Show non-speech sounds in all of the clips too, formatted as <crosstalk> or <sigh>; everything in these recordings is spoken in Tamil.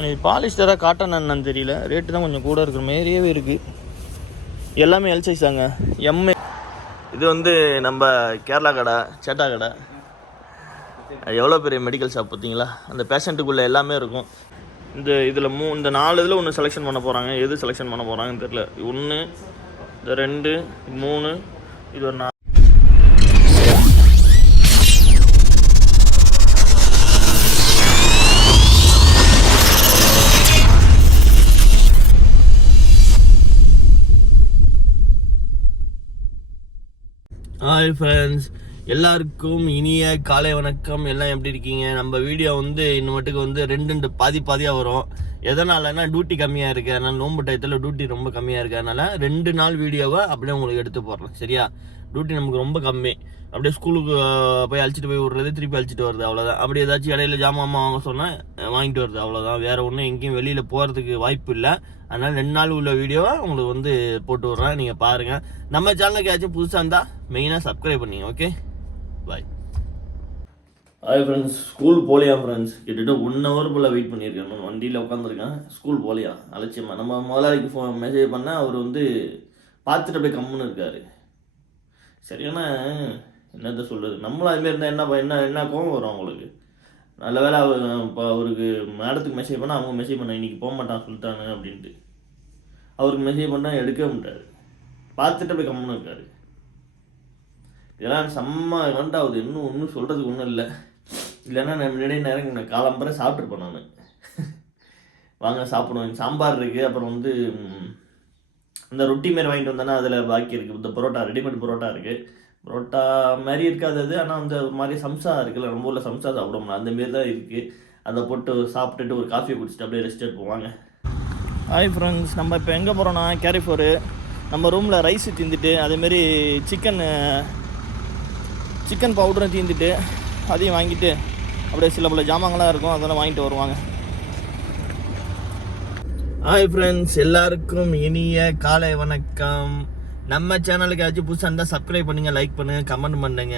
இது பாலிஸ்டராக காட்டன் என்னன்னு தெரியல. ரேட்டு தான் கொஞ்சம் கூட இருக்கிற மாரியவே இருக்குது எல்லாமே எல் சைஸ் தாங்க. எம்ஏ இது வந்து நம்ம கேரளா கடை சேட்டா கடை. எவ்வளோ பெரிய மெடிக்கல் ஷாப் பார்த்தீங்களா? அந்த பேஷண்ட்டுக்குள்ளே எல்லாமே இருக்கும். இந்த இதில் மூ இந்த நாலு இதில் ஒன்று செலெக்ஷன் பண்ண போகிறாங்க எது செலெக்ஷன் பண்ண போகிறாங்கன்னு தெரியல. ஒன்று இந்த ரெண்டு மூணு இது ஒரு நாலு. ஹாய் ஃப்ரெண்ட்ஸ் எல்லாருக்கும் இனிய காலை வணக்கம். எல்லாம் எப்படி இருக்கீங்க? நம்ம வீடியோ வந்து இன்னும் மட்டுக்கு வந்து ரெண்டு ரெண்டு பாதி பாதியாக வரும். எதனாலன்னா டியூட்டி கம்மியாக இருக்குது அதனால் நோன்பு டயத்தில் டியூட்டி ரொம்ப கம்மியாக இருக்கிறதுனால ரெண்டு நாள் வீடியோவை அப்படியே உங்களுக்கு எடுத்து போடுறேன். சரியா? டியூட்டி நமக்கு ரொம்ப கம்மி. அப்படியே ஸ்கூலுக்கு போய் அழைச்சிட்டு போய் விடுறது திருப்பி அழைச்சிட்டு வருது. அவ்வளோதான் அப்படி ஏதாச்சும் இடையில ஜாமான் வாங்க சொன்னால் வாங்கிட்டு வருது. அவ்வளோதான் வேறு ஒன்றும் எங்கேயும் வெளியில் போகிறதுக்கு வாய்ப்பு இல்லை. அதனால் ரெண்டு நாள் உள்ள வீடியோவை உங்களுக்கு வந்து போட்டு விட்றேன். நீங்கள் பாருங்கள் நம்ம சேனலுக்கு ஏதாச்சும் புதுசாக இருந்தால் மெயினாக சப்ஸ்கிரைப் பண்ணிங்க okay bye hi friends school போலியா ஃப்ரெண்ட்ஸ் கிட்டத்தட்ட ஒன் ஹவர் போல் வெயிட் பண்ணியிருக்கேன் நான் வண்டியில் உட்காந்துருக்கேன் ஸ்கூல் போலியா? அலட்சியமாக நம்ம முதலாளிக்கு ஃபோன் மெசேஜ் பண்ணால் அவர் வந்து பார்த்துட்டு அப்படியே கம்முன்னு இருக்காரு. சரியான என்னத்த சொல்கிறது நம்மளும் அதுமாரி இருந்தால் என்ன ப- என்ன என்ன கோவம் வரும் அவங்களுக்கு? நல்ல வேலை அவர் இப்போ அவருக்கு மேடத்துக்கு மெசேஜ் பண்ணால் அவங்க மெசேஜ் பண்ண இன்னைக்கு போக மாட்டான் சொல்லிட்டானு அப்படின்ட்டு. அவருக்கு மெசேஜ் பண்ணால் எடுக்கவே மாட்டார். பார்த்துட்டு அப்படி கம்முன்னு இருக்காரு. இதெல்லாம் செம்ம வேண்டாவது இன்னும் ஒன்றும் சொல்கிறதுக்கு ஒன்றும் இல்லை. இல்லைன்னா நான் முன்னாடியே நேரம் நான் காலம்பரை சாப்பிட்ருப்பேன் நான். வாங்க சாப்பிடுவோம். சாம்பார் இருக்குது அப்புறம் வந்து இந்த ரொட்டி மாரி வாங்கிட்டு வந்தேன்னா அதில் பாக்கி இருக்குது இந்த பரோட்டா ரெடிமேட் பரோட்டா இருக்குது பரோட்டா மாதிரி இருக்காது அது ஆனால் அந்த மாதிரி சம்சா இருக்குல்ல நம்ம ஊரில் சம்சா சாப்பிடுவோம்ல அந்த மாரி தான் இருக்குது அதை போட்டு சாப்பிட்டுட்டு ஒரு காஃபி குடிச்சிட்டு அப்படியே ரெஸ்ட் எடுப்போம். ஹாய் ஃப்ரெண்ட்ஸ் நம்ம இப்போ எங்கே போகிறோன்னா கேரிஃபோரு நம்ம ரூமில் ரைஸ் தீந்துட்டு அதேமாரி சிக்கன் சிக்கன் பவுடரும் தீந்துட்டு அதையும் வாங்கிட்டு அப்படியே சில பல ஜாமான்கள்லாம் இருக்கும். அதெல்லாம் வாங்கிட்டு வருவாங்க ஹாய் ஃப்ரெண்ட்ஸ் எல்லாருக்கும் இனிய காலை வணக்கம். நம்ம சேனலுக்கு ஏதாச்சும் புதுசாக இருந்தால் சப்ஸ்கிரைப் பண்ணுங்கள் லைக் பண்ணுங்கள் கமெண்ட் பண்ணுங்க.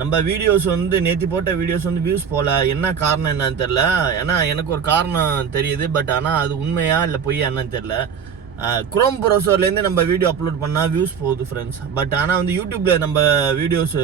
நம்ம வீடியோஸ் வந்து நேற்று போட்ட வீடியோஸ் வந்து வியூஸ் போகல என்ன காரணம் என்னன்னு தெரில ஏன்னா எனக்கு ஒரு காரணம் தெரியுது பட் ஆனால் அது உண்மையா இல்லை பொய்யா என்னன்னு தெரில குரோம் ப்ரௌசர்லேருந்து நம்ம வீடியோ அப்லோட் பண்ணால் வியூஸ் போகுது ஃப்ரெண்ட்ஸ் பட் ஆனால் வந்து யூடியூப்பில் நம்ம வீடியோஸ்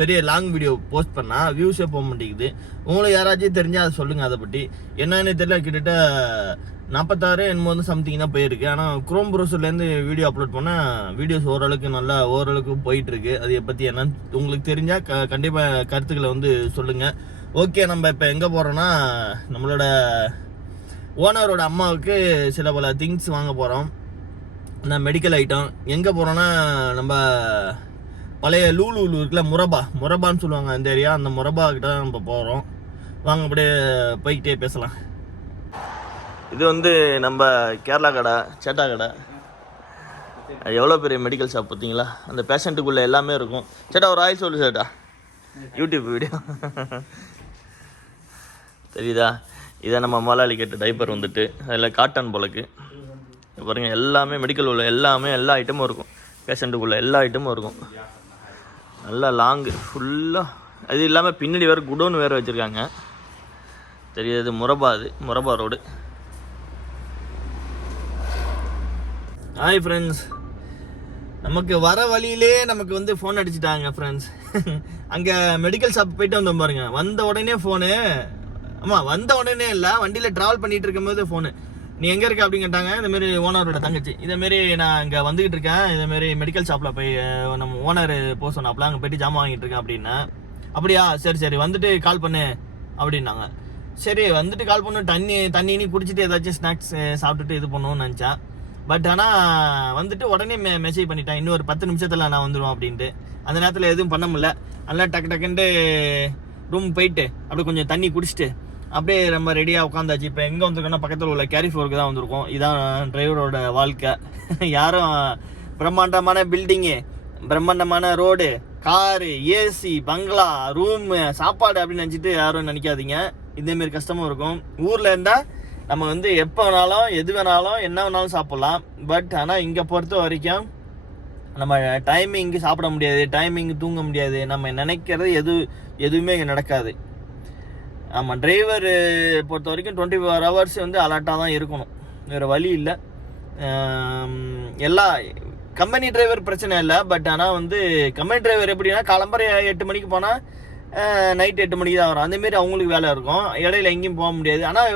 பெரிய லாங் வீடியோ போஸ்ட் பண்ணால் வியூஸே போக மாட்டேங்குது. உங்களுக்கு யாராச்சும் தெரிஞ்சால் அதை சொல்லுங்கள் அதை பற்றி என்னன்னு தெரியல கிட்டத்தட்ட நாற்பத்தாறு என்னமோ வந்து சம்திங் தான் போயிருக்கு. ஆனால் குரோம் ப்ரௌசர்லேருந்து வீடியோ அப்லோட் பண்ணால் வீடியோஸ் ஓரளவுக்கு நல்லா ஓரளவுக்கு போயிட்டுருக்கு. அதை பற்றி என்னன்னு உங்களுக்கு தெரிஞ்சால் க கண்டிப்பாக கருத்துக்களை வந்து சொல்லுங்கள் ஓகே நம்ம இப்போ எங்கே போகிறோன்னா நம்மளோட ஓனரோட அம்மாவுக்கு சில பல திங்ஸ் வாங்க போகிறோம் நான் மெடிக்கல் ஐட்டம் எங்கே போகிறோன்னா நம்ம பழைய லூலூலு இருக்குல்ல முரபா முரபான்னு சொல்லுவாங்க அந்த ஏரியா அந்த முரபா கிட்ட தான் நம்ம போகிறோம் வாங்க அப்படியே போய்கிட்டே பேசலாம். இது வந்து நம்ம கேரளா கடை சேட்டா கடை. எவ்வளோ பெரிய மெடிக்கல் ஷாப் பார்த்தீங்களா? அந்த பேஷண்ட்டுக்குள்ளே எல்லாமே இருக்கும். சேட்டா ஒரு ஆயில் சொல்லு சேட்டா. யூடியூப் வீடியோ தெரியுதா? இதை நம்ம முதலாளி கேட்ட டைப்பர் வந்துட்டு அதில் காட்டன் போலக்கு. பாருங்கள் பாருங்க எல்லாமே மெடிக்கல் உள்ள எல்லாமே எல்லா ஐட்டமும் இருக்கும். பேஷண்ட்டுக்குள்ளே எல்லா ஐட்டமும் இருக்கும். நல்லா லாங்கு ஃபுல்லாக அது இல்லாமல் பின்னாடி வேறு குடோன் வேறு வச்சுருக்காங்க. தெரியாது முரபா அது முரபா ரோடு ஹாய் ஃப்ரெண்ட்ஸ் நமக்கு வர வழியிலே நமக்கு வந்து ஃபோன் அடிச்சிட்டாங்க ஃப்ரெண்ட்ஸ் அங்கே மெடிக்கல் ஷாப் போயிட்டு வந்தோம் பாருங்க. வந்த உடனே ஃபோனு ஆமாம் வந்த உடனே இல்லை வண்டியில் ட்ராவல் பண்ணிகிட்டு இருக்கும்போது ஃபோனு நீ எங்கே இருக்க அப்படின்னு கேட்டாங்க இந்தமாரி ஓனரோட தங்கச்சி. இதே நான் இங்கே வந்துக்கிட்டு இருக்கேன். இதே மெடிக்கல் ஷாப்பில் போய் நம்ம ஓனர் போக சொன்னாப்ல அங்கே போயிட்டு ஜாமான் வாங்கிட்டு இருக்கேன் அப்படின்னா. அப்படியா? சரி சரி. வந்துட்டு கால் பண்ணு அப்படின்னாங்க. சரி வந்துட்டு கால் பண்ணு. தண்ணி தண்ணி குடிச்சிட்டு ஏதாச்சும் ஸ்நாக்ஸ் சாப்பிட்டுட்டு இது பண்ணுவோம்னு நினச்சேன். பட் ஆனால் வந்துட்டு உடனே மெ மெசேஜ் பண்ணிட்டேன். இன்னும் ஒரு பத்து நிமிஷத்தில் நான் வந்துடுவோம் அப்படின்ட்டு. அந்த நேரத்தில் எதுவும் பண்ண முடியல. அதனால் டக்கு டக்குன்ட்டு ரூம் போயிட்டு அப்படியே கொஞ்சம் தண்ணி குடிச்சிட்டு அப்படியே நம்ம ரெடியாக உட்காந்தாச்சு. இப்போ எங்கே வந்திருக்கோம்னா பக்கத்தில் உள்ள கேரி ஃபோருக்கு தான் வந்திருக்கோம். இதான் டிரைவரோட வாழ்க்கை. <laughs> யாரும் பிரம்மாண்டமான பில்டிங்கு பிரம்மாண்டமான road car AC bungalow room சாப்பாடு அப்படின்னு நினச்சிட்டு யாரும் நினைக்காதீங்க. இதேமாரி கஷ்டமும் இருக்கும். ஊரில் இருந்தால் நம்ம வந்து எப்போ வேணாலும் எது வேணாலும் என்ன வேணாலும் சாப்பிட்லாம். பட் ஆனால் இங்கே பொறுத்த வரைக்கும் நம்ம டைமிங்க்கு சாப்பிட முடியாது டைமிங் தூங்க முடியாது. நம்ம நினைக்கிறது எது எதுவுமே இங்கே நடக்காது. ஆமாம் டிரைவர் பொறுத்த வரைக்கும் டுவெண்ட்டி ஃபோர் ஹவர்ஸ் வந்து அலர்ட்டாக தான் இருக்கணும். வேறு வழி இல்லை. எல்லா கம்பெனி டிரைவர் பிரச்சனை இல்லை. பட் ஆனால் வந்து கம்பெனி டிரைவர் எப்படின்னா கிளம்புற எட்டு மணிக்கு போனால் நைட் எட்டு மணிக்கு தான் வரும். அந்தமாரி அவங்களுக்கு வேலை இருக்கும். இடையில எங்கேயும் போக முடியாது. ஆனால்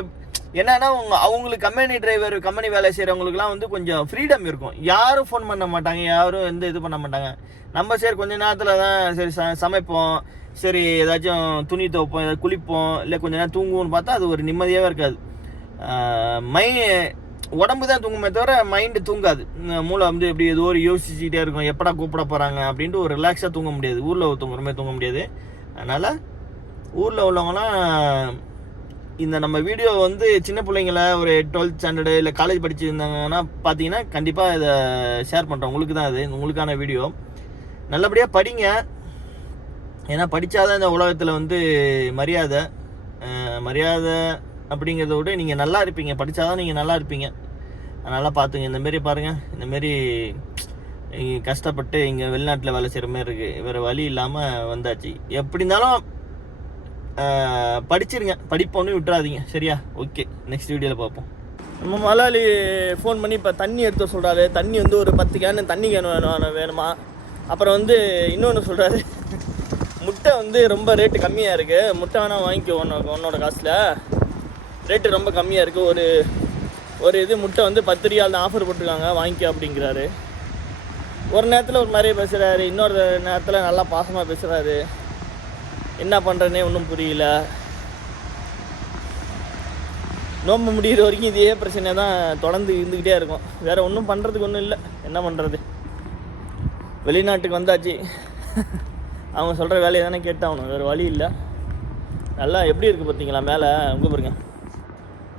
என்னன்னா அவங்க அவங்களுக்கு கம்பெனி டிரைவர் கம்பெனி வேலை செய்கிறவங்களுக்குலாம் வந்து கொஞ்சம் ஃப்ரீடம் இருக்கும். யாரும் ஃபோன் பண்ண மாட்டாங்க யாரும் எந்த இது பண்ண மாட்டாங்க. நம்ம சரி கொஞ்ச நேரத்தில் தான் சரி ச சமைப்போம். சரி ஏதாச்சும் துணி துவைப்போம் ஏதாவது குளிப்போம் இல்லை கொஞ்ச நேரம் தூங்குவோம்னு பார்த்தா அது ஒரு நிம்மதியாகவே இருக்காது. மை உடம்பு தான் தூங்குமே தவிர மைண்டு தூங்காது. மூளை வந்து எப்படி ஏதோ ஒரு யோசிச்சுக்கிட்டே இருக்கும். எப்படா கூப்பிட போகிறாங்க அப்படின்ட்டு ஒரு ரிலாக்ஸாக தூங்க முடியாது. ஊரில் தூங்குற மாதிரி தூங்க முடியாது. அதனால் ஊரில் உள்ளவங்களாம் இந்த நம்ம வீடியோ வந்து சின்ன பிள்ளைங்கள ஒரு டுவெல்த் ஸ்டாண்டர்டு இல்லை காலேஜ் படிச்சிருந்தாங்கன்னா பார்த்தீங்கன்னா கண்டிப்பாக இதை ஷேர் பண்ணுறேன் உங்களுக்கு தான் அது. உங்களுக்கான வீடியோ நல்லபடியாக படிங்க. ஏன்னா படித்தாதான் இந்த உலகத்தில் வந்து மரியாதை மரியாதை அப்படிங்கிறத விட நீங்கள் நல்லா இருப்பீங்க. படித்தாதான் நீங்கள் நல்லா இருப்பீங்க. அதனால் பார்த்துங்க இந்தமாரி பாருங்கள் இந்தமாரி இங்கே கஷ்டப்பட்டு இங்கே வெளிநாட்டில் வேலை செய்கிற மாதிரி இருக்குது வேறு வழி இல்லாமல் வந்தாச்சு. எப்படி இருந்தாலும் படிச்சிருங்க. படிப்போன்னு விட்டுறாதீங்க. சரியா? ஓகே நெக்ஸ்ட் வீடியோவில் பார்ப்போம். நம்ம மலாலி ஃபோன் பண்ணி இப்போ தண்ணி எடுத்து சொல்கிறாரு தண்ணி வந்து ஒரு பத்து கேனு தண்ணி கேன் வேணும் வேணுமா? அப்புறம் வந்து இன்னொன்று சொல்கிறாரு முட்டை வந்து ரொம்ப ரேட்டு கம்மியாக இருக்குது முட்டை வேணால் வாங்கிக்கோ உன்னோட உன்னோட காசில். ரேட்டு ரொம்ப கம்மியாக இருக்குது ஒரு ஒரு இது முட்டை வந்து பத்து ரியால் தான் ஆஃபர் போட்டிருக்காங்க. வாங்கிக்கோ அப்படிங்கிறாரு. ஒரு நேரத்தில் ஒரு மாதிரியே பேசுகிறாரு இன்னொரு நேரத்தில் நல்லா பாசமாக பேசுகிறாரு என்ன பண்ணுறேனே ஒன்றும் புரியல. நோம்பு முடிகிற வரைக்கும் இதே பிரச்சனை தான் தொடர்ந்து இருந்துக்கிட்டே இருக்கும். வேறு ஒன்றும் பண்ணுறதுக்கு ஒன்றும் இல்லை. என்ன பண்ணுறது வெளிநாட்டுக்கு வந்தாச்சு. அவங்க சொல்கிற வேலையை தானே கேட்டாகணும். வேறு வழி இல்லை. நல்லா எப்படி இருக்குது பார்த்தீங்களா மேலே? உங்க பாருங்க.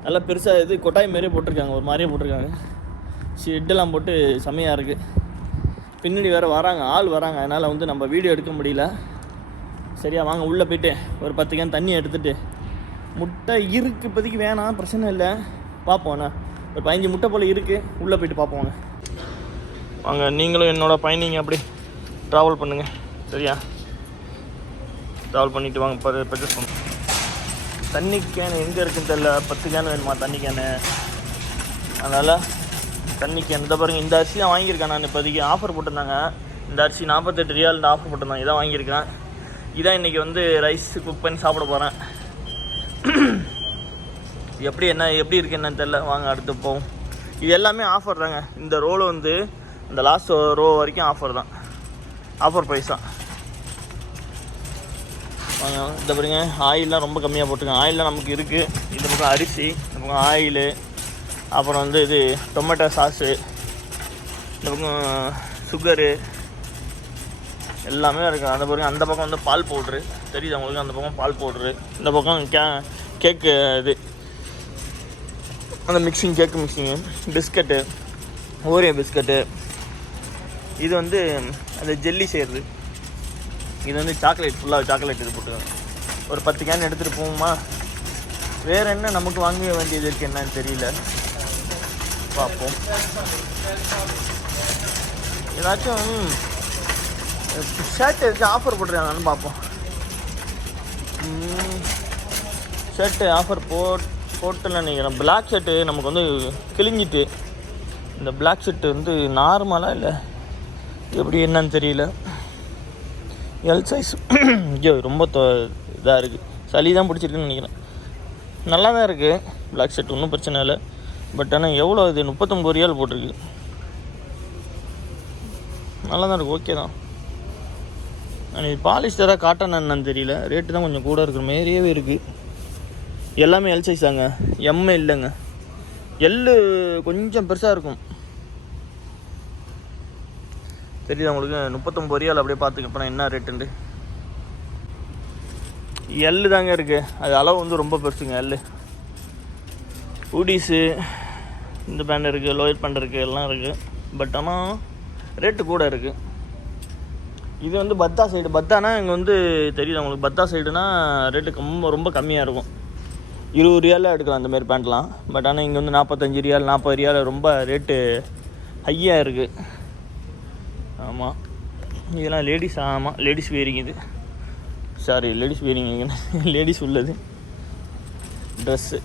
நல்லா பெருசாக இது கொட்டாய் மாரியே போட்டிருக்காங்க. ஒரு மாதிரியே போட்டிருக்காங்க. ஷெட்டெல்லாம் போட்டு செம்மையாக இருக்குது பின்னாடி வேறு வராங்க. ஆள் வராங்க. அதனால் வந்து நம்ம வீடியோ எடுக்க முடியல. சரியா வாங்க உள்ளே போயிட்டு ஒரு பத்து கேன் தண்ணி எடுத்துட்டு. முட்டை இருக்கு இப்போதைக்கு வேணாம் பிரச்சனை இல்லை. பார்ப்போண்ணா ஒரு பதினஞ்சு முட்டை போல் இருக்குது உள்ளே போயிட்டு பார்ப்போம் வாங்க. நீங்களும் என்னோட பயணிங்க அப்படி ட்ராவல் பண்ணுங்கள் சரியா? ட்ராவல் பண்ணிவிட்டு வாங்க பர் பர்ச்சேஸ் பண்ணுங்க தண்ணி கேன் எங்கே இருக்குன்னு தெரில பத்து கேன் வேணுமா தண்ணி கேனு அதனால் தண்ணி கேன் இந்த பாருங்கள் இந்த அரிசி தான் வாங்கியிருக்கேன் நான் இப்போதைக்கு. ஆஃபர் போட்டிருந்தாங்க. இந்த அரிசி நாற்பத்தெட்டு ரியால் இந்த ஆஃபர் போட்டிருந்தாங்க. இதான் வாங்கியிருக்கேன். இதான் இன்றைக்கி வந்து ரைஸ் குக் பண்ணி சாப்பிட போகிறேன் எப்படி என்ன எப்படி இருக்கு என்னன்னு தெரில வாங்க அடுத்து போவோம். இது எல்லாமே ஆஃபர் தாங்க. இந்த ரோல் வந்து இந்த லாஸ்ட் ரோ வரைக்கும் ஆஃபர் தான். ஆஃபர் ப்ரைஸ் தான். வாங்க இந்த பாருங்க. ஆயிலெலாம் ரொம்ப கம்மியாக போட்டுங்க ஆயிலெலாம் நமக்கு இருக்குது இந்த பக்கம் அரிசி இந்த பக்கம் ஆயிலு அப்புறம் வந்து இது டொமேட்டோ சாஸு இந்த பக்கம் சுகரு எல்லாமே இருக்குது அந்த பாருங்க அந்த பக்கம் வந்து பால் பவுட்ரு தெரியுது அவங்களுக்கு அந்த பக்கம் பால் பவுட்ரு இந்த பக்கம் கே கேக்கு இது. அந்த mixing cake mixing biscuit Oreo biscuit இது வந்து அந்த ஜெல்லி செய்கிறது இது வந்து சாக்லேட் ஃபுல்லாக சாக்லேட் இது போட்டுருக்காங்க ஒரு பத்து கேன் எடுத்துகிட்டு போவோமா? வேறு என்ன நமக்கு வாங்க வேண்டியது இருக்குது என்னன்னு தெரியல. பார்ப்போம். ஏதாச்சும் ஷர்ட் ஏதாச்சும் ஆஃபர் போட்டுருக்காங்கன்னு பார்ப்போம். ஷர்ட்டு ஆஃபர் போட் போட்டில் நினைக்கிறேன். பிளாக் ஷர்ட்டு நமக்கு வந்து கிழிஞ்சிட்டு. இந்த பிளாக் ஷர்ட்டு வந்து நார்மலாக இல்லை? எப்படி என்னன்னு தெரியல. எல் சைஸ் ஐயோ ரொம்ப இதாக இருக்குது சளி தான் பிடிச்சிருக்குன்னு நினைக்கிறேன். நல்லா தான் இருக்குது பிளாக் ஷர்ட் ஒன்றும் பிரச்சனை இல்லை. பட் ஆனால் எவ்வளோ இது? முப்பத்தொம்பது ரியால் போட்டிருக்கு. நல்லா தான் இருக்குது ஓகே தான். இது பாலிஸ்டராக காட்டன் என்னன்னு தெரியல. ரேட்டு தான் கொஞ்சம் கூட இருக்கிற மாரியே இருக்குது எல்லாமே எல் சைஸ் தாங்க. எம் இல்லைங்க. எல்லு கொஞ்சம் பெருசாக இருக்கும். தெரியுதா உங்களுக்கு? முப்பத்தொம்பது ரியால் அப்படியே பார்த்துக்க. இப்போ என்ன ரேட்டுண்டு எள்ளு தாங்க இருக்குது அது அளவு வந்து ரொம்ப பெருசுங்க எள்ளு ஊடிஸு இந்த பேண்ட் இருக்குது லோயர் பேண்ட் இருக்குது எல்லாம் இருக்குது பட் ஆனால் ரேட்டு கூட இருக்குது இது வந்து பத்தா சைடு பத்தானா இங்கே வந்து தெரியுது உங்களுக்கு? பத்தா சைடுனா ரேட்டு ரொம்ப ரொம்ப கம்மியாக இருக்கும். இருபது ரியாலில் எடுக்கலாம் அந்த மாதிரி பேண்ட்லாம் பட் ஆனால் இங்கே வந்து நாற்பத்தஞ்சு ரியால் நாற்பது ரியால் ரொம்ப ரேட்டு ஹையாக இருக்குது ஆமாம் இதெல்லாம் லேடிஸ் ஆமாம் லேடிஸ் வேரிங் இது. சாரி லேடிஸ் வேரிங் லேடிஸ் உள்ளது. ட்ரெஸ்ஸு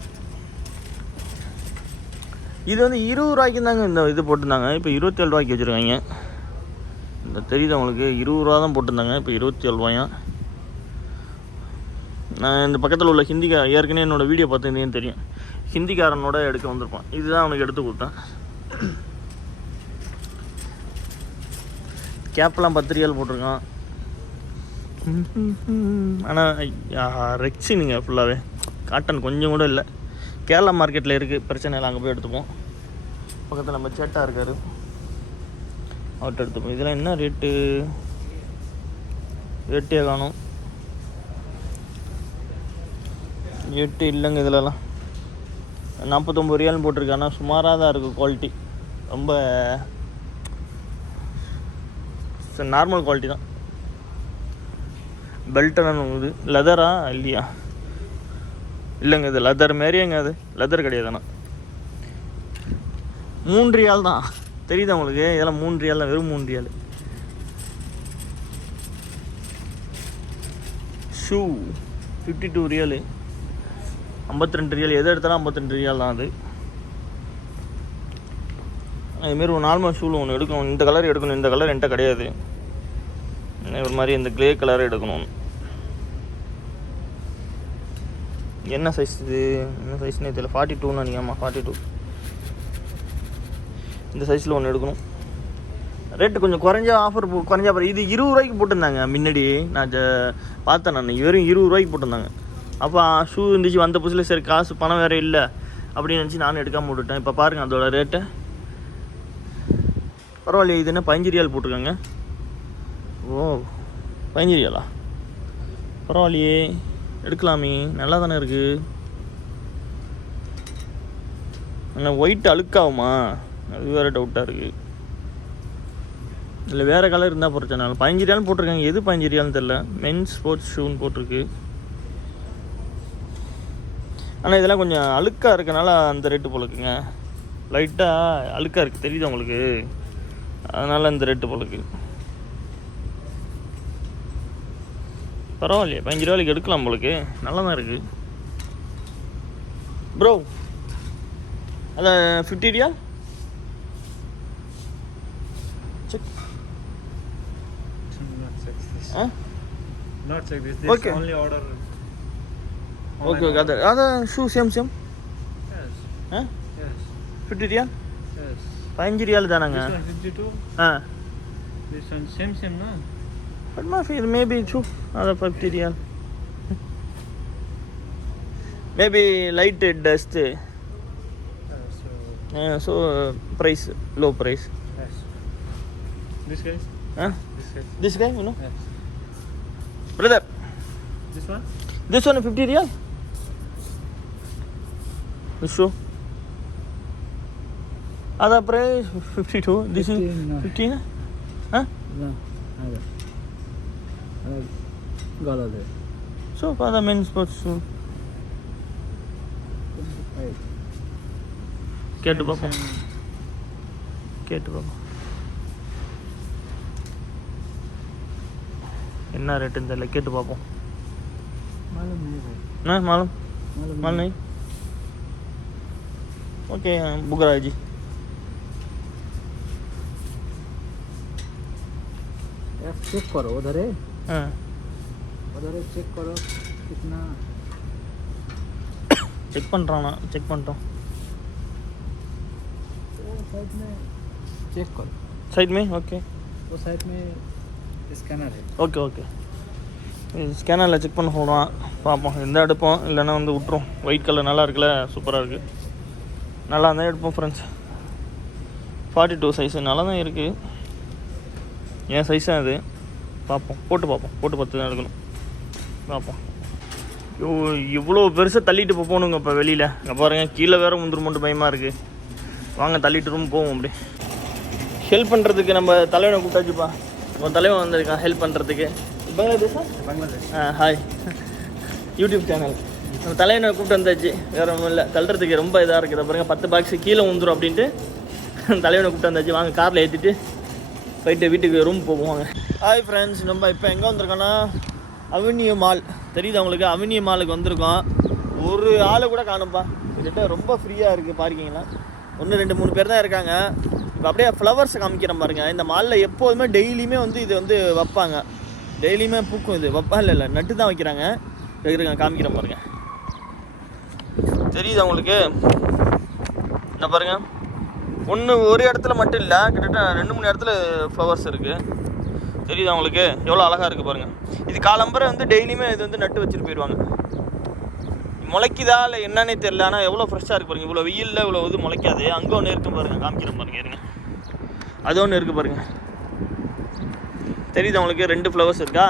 இது வந்து இருபது ரூபாய்க்கு தாங்க இந்த இது போட்டிருந்தாங்க. இப்போ இருபத்தேழு ரூபாய்க்கு வச்சுருக்காங்க. இந்த தெரியுது அவங்களுக்கு இருபது ரூபா தான் போட்டிருந்தாங்க இப்போ இருபத்தி ஏழு ரூபாயா? நான் இந்த பக்கத்தில் உள்ள ஹிந்திக்கா ஏற்கனவே என்னோடய வீடியோ பார்த்துருந்தேன்னு தெரியும். ஹிந்திக்காரனோட எடுக்க வந்திருப்பான். இதுதான் அவனுக்கு எடுத்து கொடுத்தேன். கேப்லாம் பத்து ரியால் போட்டிருக்கான் ஆனால் ரெக்ஸினுங்க ஃபுல்லாகவே காட்டன் கொஞ்சம் கூட இல்லை. கேரளா மார்க்கெட்டில் இருக்குது பிரச்சனை இல்லை அங்கே போய் எடுத்துப்போம் பக்கத்தில் நம்ம சேட்டா இருக்கார். அவர்கிட்ட எடுத்துப்போம் இதெல்லாம் என்ன ரேட்டு ரேட்டே காணும். ரேட்டு இல்லைங்க இதிலலாம். நாற்பத்தொம்பது ரியால்னு போட்டிருக்கேன் ஆனால் சுமாராக தான் இருக்குது குவாலிட்டி ரொம்ப நார்மல் குவாலிட்டி தான். பெல்ட்டெல்லாம் இது லெதரா இல்லையா? இல்லைங்க இது லெதர் மாரியேங்க அது. லெதர் கிடையாது ஆனால் மூன்று ரியால் தான். தெரியுதா உங்களுக்கு? இதெல்லாம் மூன்று ரியால் தான் வெறும் மூன்று ரியால் ஷூ ஃபிஃப்டி டூ ரியலு ஐம்பத்தி ரெண்டு ரியல் எதை எடுத்தாலும் ஐம்பத்தி ரெண்டு ரியல் தான் அது. அதுமாரி ஒரு நார்மல் ஷூவில் ஒன்று எடுக்கணும். இந்த கலர் எடுக்கணும். இந்த கலர் என்கிட்ட கிடையாது. ஒரு மாதிரி இந்த க்ளே கலர் எடுக்கணும். என்ன சைஸ் இது? என்ன சைஸ்னே தெரியல. ஃபார்ட்டி டூன்னு நினைக்காமா ஃபார்ட்டி டூ இந்த சைஸில் ஒன்று எடுக்கணும். ரேட்டு கொஞ்சம் குறைஞ்ச ஆஃபர் குறைஞ்ச ஆஃபர் இது இருபது ரூபாய்க்கு போட்டிருந்தாங்க முன்னாடி. நான் பார்த்தேன் நான். வெறும் இருபது ரூபாய்க்கு போட்டிருந்தாங்க. அப்போ ஷூ இருந்துச்சு வந்த புதுசில் சரி காசு பணம் வேறு இல்லை அப்படின்னு நினச்சி நானும் எடுக்காமல் விட்டுட்டேன். இப்போ பாருங்கள் அதோட ரேட்டை பரவாயில்லையே இது என்ன பதினஞ்சு ரியால் போட்டிருக்காங்க? ஓ பதினஞ்சு ரியாலா பரவாயில்லையே எடுக்கலாமே. நல்லா தானே இருக்குது ஆனால் ஒயிட் அழுக்காகுமா? அது வேறு டவுட்டாக இருக்குது இல்லை வேறு கலர் இருந்தால் பிரச்சனை இல்லை. பதினஞ்சு போட்டிருக்காங்க. எது பதினஞ்சு தெரில மென்ஸ் ஸ்போர்ட்ஸ் ஷூன்னு போட்டிருக்கு. ஆனால் இதெல்லாம் கொஞ்சம் அழுக்காக இருக்கனால அந்த ரேட்டு போலுக்குங்க. லைட்டாக அழுக்காக இருக்குது தெரியுது உங்களுக்கு? அதனால் இந்த ரேட்டு போலுக்கு. பரவாயில்லையே. பதினஞ்சு ரூபாய்க்கு எடுக்கலாம் உங்களுக்கு நல்லா தான் இருக்குது ப்ரோ அதான் ஃபிஃப்டி ரியா Çık. Not check this. Huh? Not check this. This okay. only order. Online okay, okay. Other other shoe same same. Yes. Huh? Yes. Fifty real. Yes. Five real दानांगा. This one fifty two. Huh? This one same same no. But my feel maybe two other fifty real. maybe lighted dust. Yeah, so. Uh, so uh, price low price. This guy? Huh? This guy. This guy, you know? Yes. Brother. This one? This one 50 real? This show. Other price 52. This 15, is no. Huh? No. Other. Other. Got other. So, other means what's soon? Get the bubble. Get the bubble. என்ன ரேட்டுன்னு தெரியல கேட்டு பார்ப்போம் मालूम नहीं भाई ना मालूम मालूम मालूम नहीं ओके बुगरा जी यार चेक करो उधर है हाँ उधर है चेक करो कितना செக் பண்ணுறானா செக் பண்ணிட்டோம் वो साइड में चेक करो சைட் மே ஓகே वो साइड में ஓகே ஓகே ஸ்கேனரில் செக் பண்ண போடுவான் பார்ப்போம். எந்த எடுப்போம்? இல்லைன்னா வந்து விட்டுரும். ஒயிட் கலர் நல்லா இருக்குல்ல? சூப்பராக இருக்குது நல்லா தான் எடுப்போம் ஃப்ரெண்ட்ஸ் ஃபார்ட்டி டூ சைஸு நல்லா தான் இருக்குது என் சைஸ் தான் அது பார்ப்போம். போட்டு பார்ப்போம். போட்டு பார்த்து தான் எடுக்கணும். பார்ப்போம். ஐயோ இவ்வளோ பெருசாக தள்ளிட்டு இப்போ போகணுங்க இப்போ வெளியில். இங்கே பாருங்க கீழே வேறு முந்துருமோட்டு பயமாக இருக்குது வாங்க தள்ளிட்டு ரூம் போவோம் அப்படி ஹெல்ப் பண்ணுறதுக்கு நம்ம தலைவனை கூப்பிட்டாச்சுப்பா. உன் தலைவன் வந்திருக்கான் ஹெல்ப் பண்ணுறதுக்கு பங்களாதேஷா? பங்களாதேஷ் ஆ ஹாய் யூடியூப் சேனல் நம்ம தலைவனை கூப்பிட்டு வந்தாச்சு. வேறு ஒன்றும் இல்லை. தள்ளுறதுக்கு ரொம்ப இதாக இருக்குது. பாருங்கள் பத்து பாக்ஸு கீழே வந்துடும் அப்படின்ட்டு. அந்த தலைவனை கூப்பிட்டு வந்தாச்சு. வாங்க காரில் ஏற்றிட்டு போயிட்டு வீட்டுக்கு ரூம் போவாங்க ஹாய் ஃப்ரெண்ட்ஸ் நம்ம இப்போ எங்கே வந்திருக்கோன்னா அவென்யூ மால் தெரியுது அவங்களுக்கு அவென்யூ மாலுக்கு வந்திருக்கோம். ஒரு ஆளை கூட காணும்பா கிட்ட ரொம்ப ஃப்ரீயாக இருக்குது பார்க்கிங்லாம் ஒன்று ரெண்டு மூணு பேர் தான் இருக்காங்க. இப்போ அப்படியே ஃப்ளவர்ஸ் காமிக்கிறேன் பாருங்க. இந்த மாலில் எப்போதுமே டெய்லியுமே வந்து இது வந்து வைப்பாங்க. டெய்லியுமே பூக்கும் இது. வைப்பா இல்லை இல்லை நட்டு தான் வைக்கிறாங்க. இருங்க காமிக்கிறேன் பாருங்க. தெரியுதா உங்களுக்கு? என்ன பாருங்க. ஒன்று ஒரு இடத்துல மட்டும் இல்லை கிட்டத்தட்ட ரெண்டு மூணு இடத்துல ஃப்ளவர்ஸ் இருக்குது தெரியுதா உங்களுக்கு? எவ்வளோ அழகாக இருக்குது பாருங்கள் இது காலம்பரை வந்து டெய்லியுமே இது வந்து நட்டு வச்சுட்டு போயிடுவாங்க. முளைக்குதா இல்லை என்னன்னே தெரியல. ஆனால் எவ்வளோ ஃப்ரெஷ்ஷாக இருக்கு பாருங்க. இவ்வளோ வெயிலில் இவ்வளோ இது முளைக்காது. அங்கே ஒன்று இருக்கு பாருங்கள் காமிக்கிறேன் பாருங்கள் இருங்க. அது ஒன்று இருக்குது பாருங்கள் தெரியுது உங்களுக்கு? ரெண்டு ஃப்ளவர்ஸ் இருக்கா?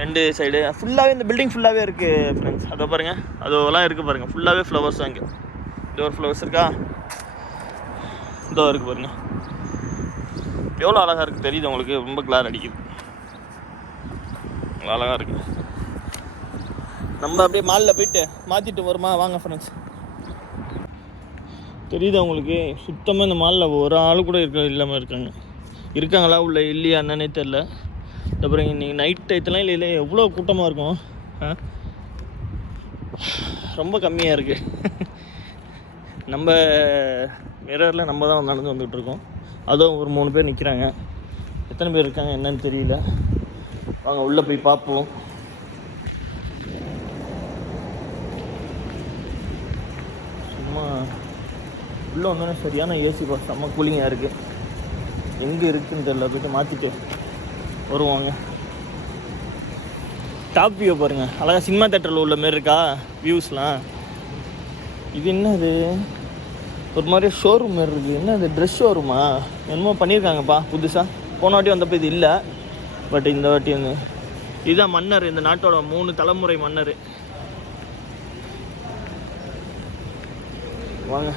ரெண்டு சைடு ஃபுல்லாகவே இந்த பில்டிங் ஃபுல்லாகவே இருக்குது ஃப்ரெண்ட்ஸ் அதை பாருங்கள் அதெல்லாம் இருக்குது பாருங்கள் ஃபுல்லாகவே ஃப்ளவர்ஸ் தான் இங்கே இது ஒரு ஃப்ளவர்ஸ் இருக்கா? இதோ இருக்குது பாருங்க. எவ்வளோ அழகாக இருக்குது தெரியுது உங்களுக்கு? ரொம்ப கிளார் அடிக்குது. அழகாக இருக்குது நம்ம அப்படியே மாலில் போயிட்டு மாற்றிட்டு வருமா? வாங்க ஃப்ரெண்ட்ஸ் தெரியுதா உங்களுக்கு? சுத்தமாக இந்த மாலில் ஒரு ஆள் கூட இருக்க இல்லாமல் இருக்காங்க. இருக்காங்களா உள்ள? இல்லையா? என்னன்னே தெரில அப்புறம் இன்றைக்கி நைட் டயத்துலாம் இல்லை இல்லை எவ்வளோ கூட்டமாக இருக்கும்? ரொம்ப கம்மியாக இருக்குது நம்ம மிரரில் நம்ம தான் நடந்து வந்துகிட்டு இருக்கோம். அதுவும் ஒரு மூணு பேர் நிற்கிறாங்க எத்தனை பேர் இருக்காங்க? என்னன்னு தெரியல. வாங்க உள்ளே போய் பார்ப்போம். செம்ம உள்ளே வந்தோடனே சரியான ஏசி பஸ் செம்ம கூலிங்காக இருக்குது எங்கே இருக்குன்னு தெரியல போயிட்டு மாற்றிட்டு வருவாங்க. டாப் வியூ பாருங்கள் அழகாக சினிமா தேட்டரில் உள்ள மாரி இருக்கா? வியூஸ்லாம் இது என்னது? ஒரு மாதிரி ஷோரூம் மாரி இருக்குது என்ன இது ட்ரெஸ் ஷோரூமா என்னமோ பண்ணியிருக்காங்கப்பா புதுசாக போன வாட்டி வந்தப்போ இது இல்லை. பட் இந்த வாட்டி வந்து இதுதான் மன்னர் இந்த நாட்டோட மூணு தலைமுறை மன்னர். வாங்க.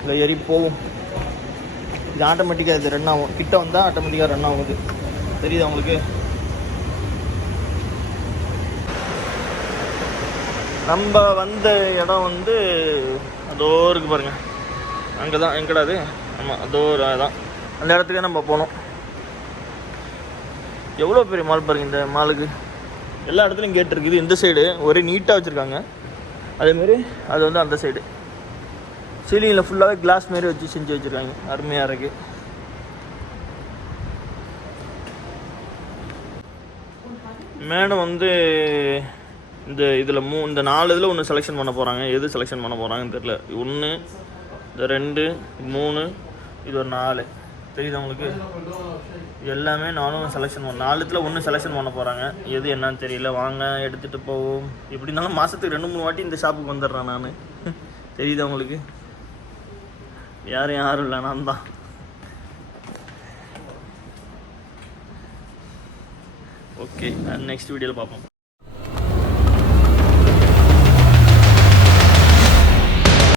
இதில் ஏறி போவோம். இது ஆட்டோமேட்டிக்காக இது ரன் ஆகும். கிட்ட வந்தால் ஆட்டோமேட்டிக்காக ரன் ஆகுது. தெரியுதா உங்களுக்கு? நம்ம வந்த இடம் வந்து அதோ இருக்கு பாருங்க. அங்கே தான் எங்கடா அது? ஆமாம் அதோ ஒரு அதான். அந்த இடத்துக்கே நம்ம போனோம். எவ்வளோ பெரிய மால் பாருங்க இந்த மாலுக்கு எல்லா இடத்துலையும் கேட் இருக்குது. இந்த சைடு ஒரே நீட்டாக வச்சுருக்காங்க. அதேமாரி அது வந்து அந்த சைடு சீலிங்கில் ஃபுல்லாகவே கிளாஸ் மாரி வச்சு செஞ்சு வச்சுருக்காங்க. அருமையாக இருக்குது மேடம் வந்து இந்த இதில் மூ இந்த நாலு இதில் ஒன்று செலெக்ஷன் பண்ண போகிறாங்க எது செலெக்ஷன் பண்ண போகிறாங்கன்னு தெரில ஒன்று இந்த ரெண்டு மூணு இது ஒரு நாலு. தெரியுது உங்களுக்கு? எல்லாமே நானும் செலெக்ஷன் பண்ண நாலுத்தில் ஒன்று செலெக்ஷன் பண்ண போகிறாங்க எது என்னன்னு தெரியல. வாங்க எடுத்துகிட்டு போவோம். எப்படி இருந்தாலும் மாதத்துக்கு ரெண்டு மூணு வாட்டி இந்த ஷாப்புக்கு வந்துடுறேன் நான். <laughs> தெரியுது உங்களுக்கு? யாரும் யாரும் இல்லை நான் தான். ஓகே நெக்ஸ்ட் வீடியோவில் பார்ப்போம்.